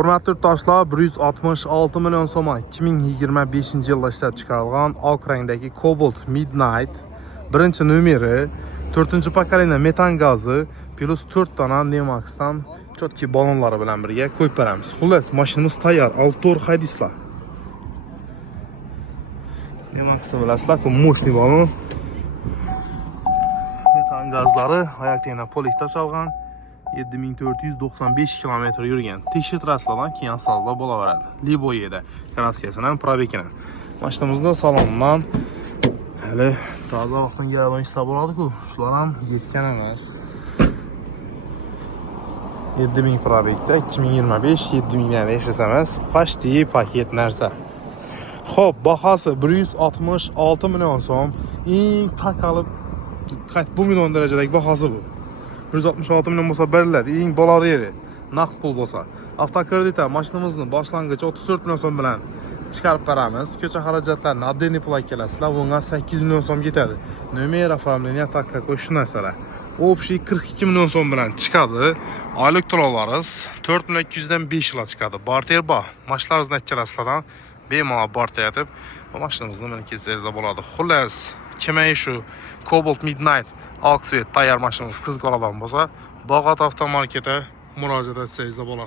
Hurmatli yurtdoshlar, 166 million so'm 2025 yilda ishlab chiqarilgan oq rangdagi Cobalt Midnight birinchi numeri, 4-pokoleniya metan gazi plus 4 dona Nemax'dan chotki balonlari bilan birga qo'yib beramiz. Xullas, mashinamiz tayyor, 6 to'rt haydislar. Nemax'ni bilasizlar-ku, mo'shni balon. Metan gazlari oyoqdagina polik tashalgan. 7495 km yurgan. Tekshir trassalardan keyin asosda bo'laveradi. Liboyeda kraskasini ham probekini. Mashinamizda salondan hali toza vaqtdan garaban ishlab bo'ladi-ku. Shular ham yetgan emas. 7000 probekda 2025 7000 dan ishlasangiz, почти paket narsa. Xo'p, bahasi 166 million so'm. Eng takalib bu million darajadagi bahasi bu. 166 million bo'lsa beriladi. Eng bo'lar yeri naqd pul bo'lsa. Avtokreditda mashinamizni boshlang'ich 34 million so'm bilan chiqarib beramiz. Ko'cha xarajatlarini отдельный pul kelasizlar. Bunga 8 million so'm ketadi. Nomer, оформление, takka qo'yish narsalar. Общий 42 million so'm bilan chiqadi. Oylik to'lovlaringiz 4 million 200 dan 5 yilga chiqadi. Barter bor. Mashinalaringizni ikkalasizlardan bemalol barter etib, bu mashinamizni men kelsangizda bo'ladi. Xullas, kimay shu Cobalt Midnight oq svet tayyor mashinamiz qiziq qoladigan bo'lsa, Bog'ot avtomarketga murojaat etsangiz bo'ladi.